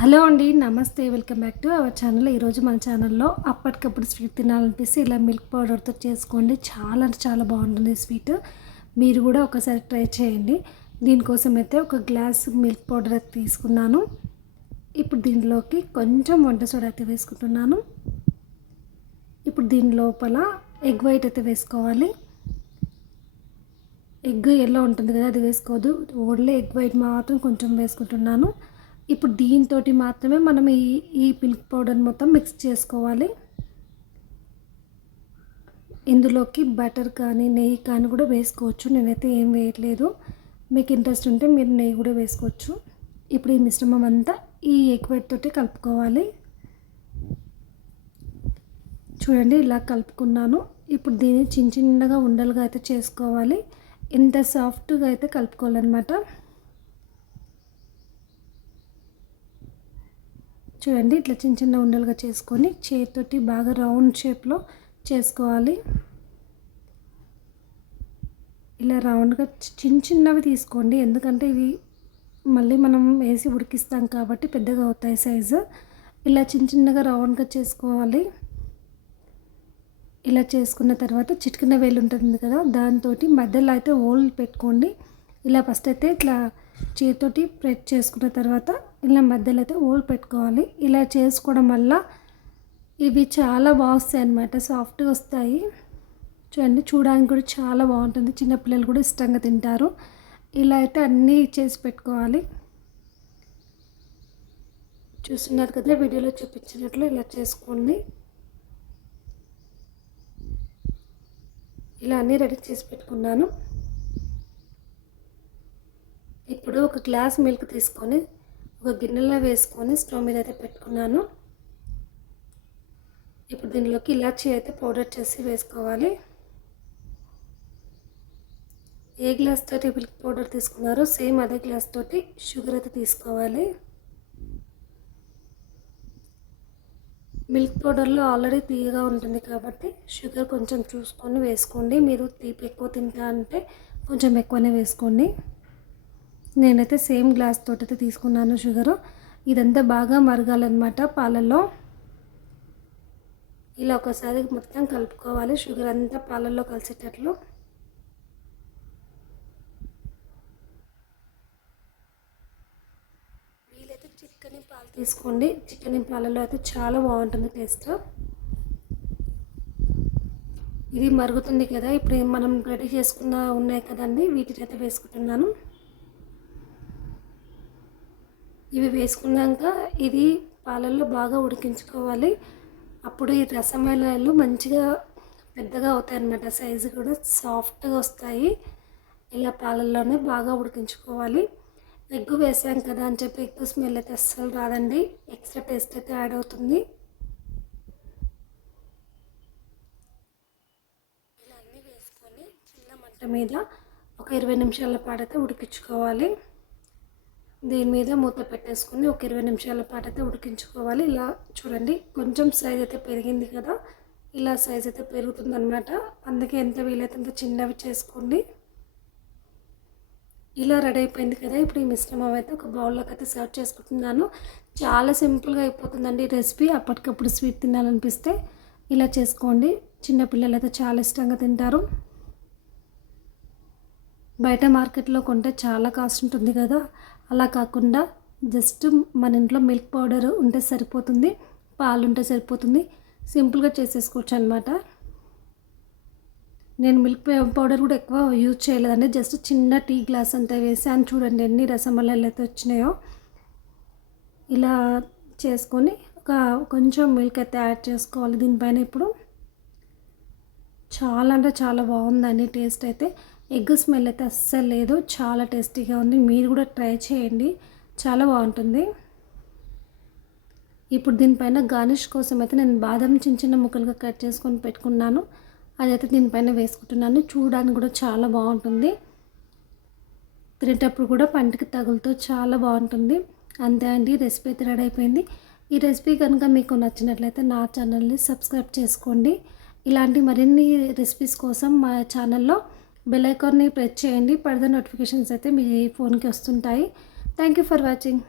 Hello అండి నమస్తే. Welcome back to our channel. ఈరోజు మన ఛానల్లో అప్పటికప్పుడు స్వీట్ తినాలనిపిస్తే ఇలా మిల్క్ పౌడర్తో చేసుకోండి. చాలా అంటే చాలా బాగుంటుంది స్వీట్. మీరు కూడా ఒకసారి ట్రై చేయండి. దీనికోసం అయితే ఒక గ్లాస్ మిల్క్ పౌడర్ అయితే తీసుకున్నాను. ఇప్పుడు దీనిలోకి కొంచెం వంట సోడా అయితే వేసుకుంటున్నాను. ఇప్పుడు దీని లోపల ఎగ్ వైట్ అయితే వేసుకోవాలి. ఎగ్ ఎల్లో ఉంటుంది కదా అది వేసుకోదు ఓన్లీ ఎగ్ వైట్ మాత్రం కొంచెం వేసుకుంటున్నాను. ఇప్పుడు దీంతో మాత్రమే మనం ఈ ఈ మిల్క్ పౌడర్ మొత్తం మిక్స్ చేసుకోవాలి. ఇందులోకి బటర్ కానీ నెయ్యి కానీ కూడా వేసుకోవచ్చు. నేనైతే ఏం వేయట్లేదు. మీకు ఇంట్రెస్ట్ ఉంటే మీరు నెయ్యి కూడా వేసుకోవచ్చు. ఇప్పుడు ఈ మిశ్రమం అంతా ఈ ఎగ్ తోటి కలుపుకోవాలి. చూడండి ఇలా కలుపుకున్నాను. ఇప్పుడు దీన్ని చిన్న చిన్నగా ఉండలుగా అయితే చేసుకోవాలి. ఇంత సాఫ్ట్గా అయితే కలుపుకోవాలన్నమాట. చూడండి ఇట్లా చిన్న చిన్న ఉండలుగా చేసుకొని చేతితోటి బాగా రౌండ్ షేప్లో చేసుకోవాలి. ఇలా రౌండ్గా చిన్న చిన్నవి తీసుకోండి. ఎందుకంటే ఇవి మళ్ళీ మనం వేసి ఉడికిస్తాం కాబట్టి పెద్దగా అవుతాయి సైజు. ఇలా చిన్న చిన్నగా రౌండ్గా చేసుకోవాలి. ఇలా చేసుకున్న తర్వాత చిటికిన వేలు ఉంటుంది కదా దాంతో మధ్యలో అయితే ఓల్డ్ పెట్టుకోండి. ఇలా ఫస్ట్ అయితే ఇట్లా చేతితోటి ప్రెస్ చేసుకున్న తర్వాత ఇలా మధ్యలో అయితే ఓల్ పెట్టుకోవాలి. ఇలా చేసుకోవడం వల్ల ఇవి చాలా బాగుస్తాయి అన్నమాట. సాఫ్ట్గా వస్తాయి. చూడండి చూడడానికి కూడా చాలా బాగుంటుంది. చిన్నపిల్లలు కూడా ఇష్టంగా తింటారు. ఇలా అయితే అన్నీ చేసి పెట్టుకోవాలి. చూస్తున్నారు కదా వీడియోలో చూపించినట్లు ఇలా చేసుకోండి. ఇలా అన్నీ రెడీ చేసి పెట్టుకున్నాను. ఇప్పుడు ఒక గ్లాస్ మిల్క్ తీసుకొని ఒక గిన్నెలో వేసుకొని స్టవ్ మీద అయితే పెట్టుకున్నాను. ఇప్పుడు దీనిలోకి ఇలాచీ అయితే పౌడర్ చేసి వేసుకోవాలి. ఏ గ్లాస్ తోటి మిల్క్ పౌడర్ తీసుకున్నారో సేమ్ అదే గ్లాస్ తోటి షుగర్ అయితే తీసుకోవాలి. మిల్క్ పౌడర్లో ఆల్రెడీ తీయగా ఉంటుంది కాబట్టి షుగర్ కొంచెం చూసుకొని వేసుకోండి. మీరు తీపి ఎక్కువ తింటా అంటే కొంచెం ఎక్కువనే వేసుకోండి. నేనైతే సేమ్ గ్లాస్ తోటైతే తీసుకున్నాను షుగరు. ఇదంతా బాగా మరగాలన్నమాట పాలల్లో. ఇలా ఒకసారి మొత్తం కలుపుకోవాలి షుగర్ అంతా పాలల్లో కలిసేటట్లు. వీలైతే చికెన్ పాలు తీసుకోండి. చికెన్ పాలలో అయితే చాలా బాగుంటుంది టేస్ట్. ఇది మరుగుతుంది కదా ఇప్పుడు మనం రెడీ చేసుకున్న ఉన్నాయి కదండి వీటిని అయితే వేసుకుంటున్నాను. ఇవి వేసుకున్నాక ఇది పాలల్లో బాగా ఉడికించుకోవాలి. అప్పుడు ఈ రసమలాలు మంచిగా పెద్దగా అవుతాయి అన్నమాట సైజు కూడా సాఫ్ట్గా వస్తాయి. ఇలా పాలల్లోనే బాగా ఉడికించుకోవాలి. ఎగ్ వేసాం కదా అని చెప్పి ఎగ్ స్మెల్ అయితే అస్సలు రాదండి. ఎక్స్ట్రా టేస్ట్ అయితే యాడ్ అవుతుంది. ఇలా అన్నీ వేసుకొని చిన్న మంట మీద ఒక ఇరవై నిమిషాల పాటైతే ఉడికించుకోవాలి. దీని మీద మూత పెట్టేసుకుని ఒక ఇరవై నిమిషాల పాటు అయితే ఉడికించుకోవాలి. ఇలా చూడండి కొంచెం సైజ్ అయితే పెరిగింది కదా ఇలా సైజ్ అయితే పెరుగుతుందనమాట అందుకే ఎంత వీలైతే అంత చిన్నవి చేసుకోండి. ఇలా రెడీ అయిపోయింది కదా ఇప్పుడు ఈ మిశ్రమం అయితే ఒక బౌల్లోకి అయితే సర్వ్ చేసుకుంటున్నాను. చాలా సింపుల్గా అయిపోతుందండి రెసిపీ అప్పటికప్పుడు స్వీట్ తినాలనిపిస్తే ఇలా చేసుకోండి. చిన్నపిల్లలు అయితే చాలా ఇష్టంగా తింటారు. బయట మార్కెట్లో కొంటే చాలా కాస్ట్ ఉంటుంది కదా. అలా కాకుండా జస్ట్ మన ఇంట్లో మిల్క్ పౌడర్ ఉంటే సరిపోతుంది పాలు ఉంటే సరిపోతుంది. సింపుల్గా చేసేసుకోవచ్చు అనమాట నేను మిల్క్ పౌడర్ కూడా ఎక్కువ యూజ్ చేయలేదండి. జస్ట్ చిన్న టీ గ్లాస్ అంతా వేసాను చూడండి ఎన్ని రసమల్లలు అయితే వచ్చినాయో. ఇలా చేసుకొని ఒక కొంచెం మిల్క్ అయితే యాడ్ చేసుకోవాలి దీనిపైన ఇప్పుడు. చాలా అంటే చాలా బాగుందండి టేస్ట్ అయితే. ఎగ్ స్మెల్ అయితే అస్సలు లేదు. చాలా టేస్టీగా ఉంది. మీరు కూడా ట్రై చేయండి. చాలా బాగుంటుంది. ఇప్పుడు దీనిపైన గార్నిష్ కోసం అయితే నేను బాదం చిన్న చిన్న ముక్కలుగా కట్ చేసుకొని పెట్టుకున్నాను. అదైతే దీనిపైన వేసుకుంటున్నాను. చూడడానికి కూడా చాలా బాగుంటుంది. తినేటప్పుడు కూడా పంటికి తగులుతూ చాలా బాగుంటుంది. అంతే అండి. రెసిపీ అయితే రెడీ అయిపోయింది. ఈ రెసిపీ కనుక మీకు నచ్చినట్లయితే నా ఛానల్ని సబ్స్క్రైబ్ చేసుకోండి. ఇలాంటి మరిన్ని రెసిపీస్ కోసం మా ఛానల్లో బెల్ ఐకాన్ని ప్రెస్ చేయండి. పడద నోటిఫికేషన్స్ అయితే మీ ఫోన్కి వస్తుంటాయి. Thank you for watching